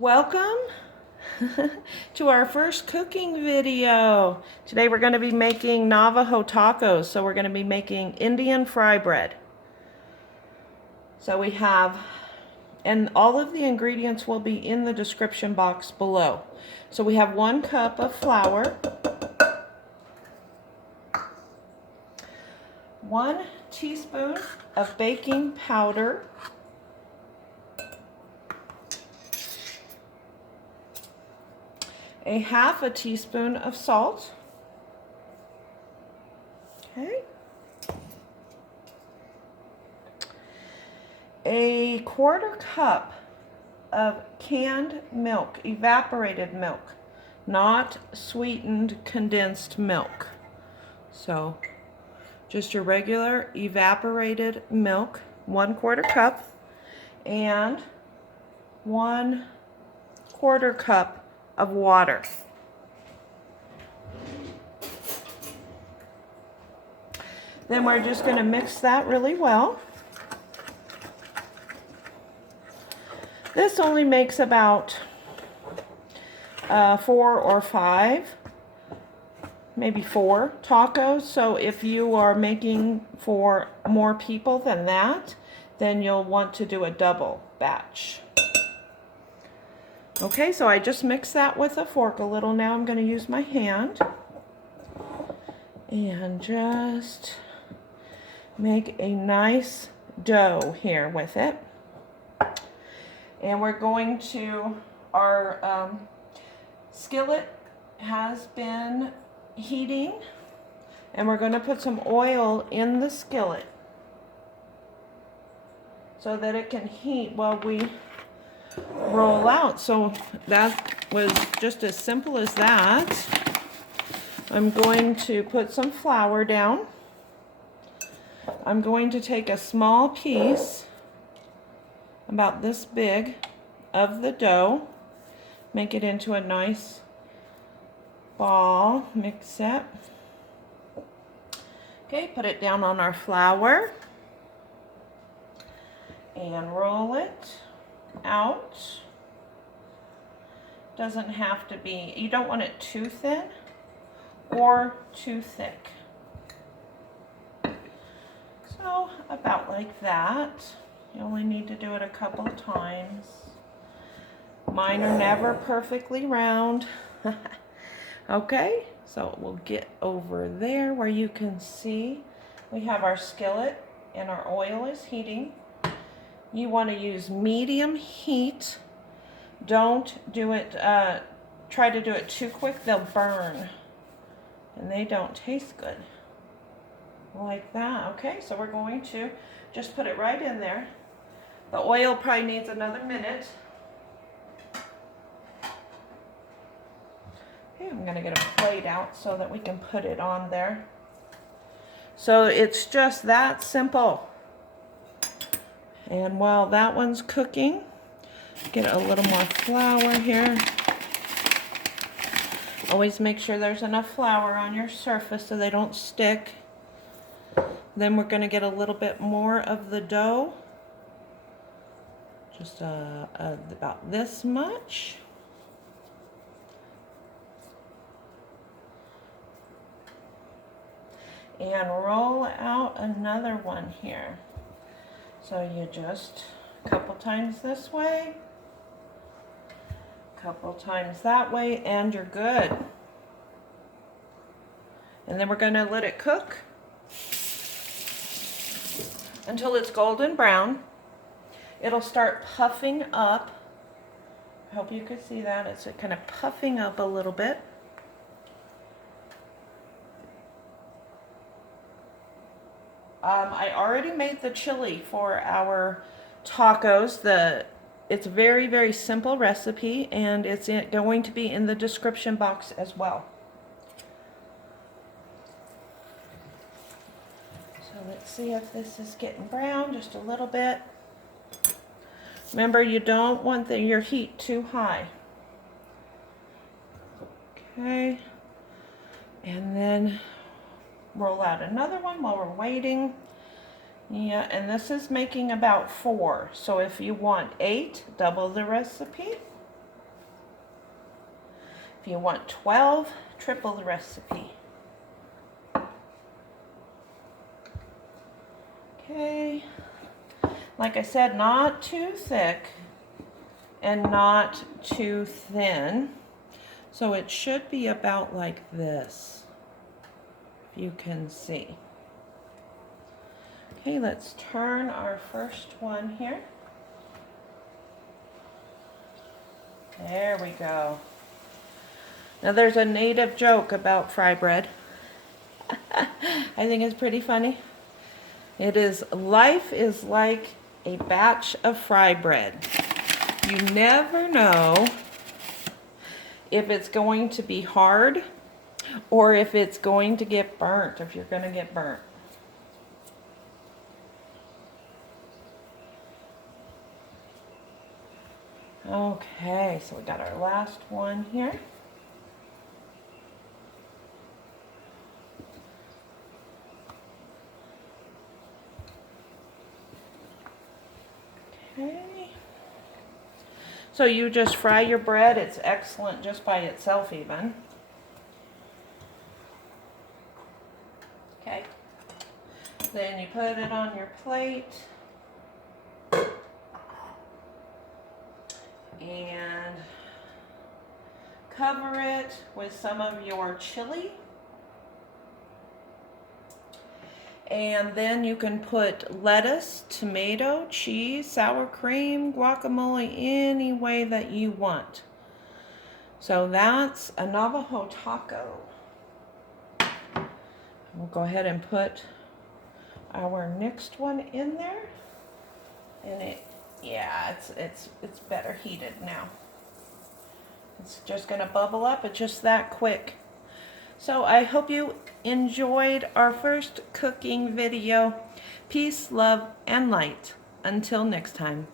Welcome to our first cooking video. Today we're going to be making Navajo tacos. So we're going to be making Indian fry bread. So we have, and all of the ingredients will be in the description box below. So we have 1 cup of flour, 1 teaspoon of baking powder, a half a teaspoon of salt, okay, a 1/4 cup of canned milk, evaporated milk, not sweetened condensed milk. So just your regular evaporated milk, 1/4 cup, and 1/4 cup of water. Then we're just going to mix that really well. This only makes about 4 or 5, maybe 4 tacos. So if you are making for more people than that, then you'll want to do a double batch. Okay, so I just mixed that with a fork a little. Now I'm going to use my hand and just make a nice dough here with it. And we're going to, our skillet has been heating, and we're going to put some oil in the skillet so that it can heat while we roll out. So that was just as simple as that. I'm going to put some flour down. I'm going to take a small piece, about this big, of the dough, make it into a nice ball, mix it. Okay, put it down on our flour and roll it out. Doesn't have to be, you don't want it too thin or too thick. So about like that. You only need to do it a couple of times. Mine are never perfectly round. Okay, so we'll get over there where you can see we have our skillet and our oil is heating. You want to use medium heat. Don't do it, try to do it too quick, they'll burn. And they don't taste good. Like that. Okay, so we're going to just put it right in there. The oil probably needs another minute. Okay, I'm going to get a plate out so that we can put it on there. So it's just that simple. And while that one's cooking, get a little more flour here. Always make sure there's enough flour on your surface so they don't stick. Then we're going to get a little bit more of the dough. Just about this much. And roll out another one here. So you just a couple times this way, a couple times that way, and you're good. And then we're going to let it cook until it's golden brown. It'll start puffing up. I hope you could see that. It's kind of puffing up a little bit. I already made the chili for our tacos. It's a very, very simple recipe, and it's going to be in the description box as well. So let's see if this is getting brown just a little bit. Remember, you don't want your heat too high. Okay, and then roll out another one while we're waiting. Yeah, and this is making about 4. So if you want 8, double the recipe. If you want 12, triple the recipe. Okay. Like I said, not too thick and not too thin. So it should be about like this, if you can see. Okay, let's turn our first one here. There we go. Now there's a native joke about fry bread. I think it's pretty funny. It is, life is like a batch of fry bread. You never know if it's going to be hard or if it's going to get burnt, if you're going to get burnt. Okay, so we got our last one here. Okay. So you just fry your bread. It's excellent just by itself even. Okay. Then you put it on your plate. And cover it with some of your chili. And then you can put lettuce, tomato, cheese, sour cream, guacamole, any way that you want. So that's a Navajo taco. We'll go ahead and put our next one in there. And yeah, it's better heated now. It's just gonna bubble up. It's just that quick. So I hope you enjoyed our first cooking video. Peace, love, and light. Until next time.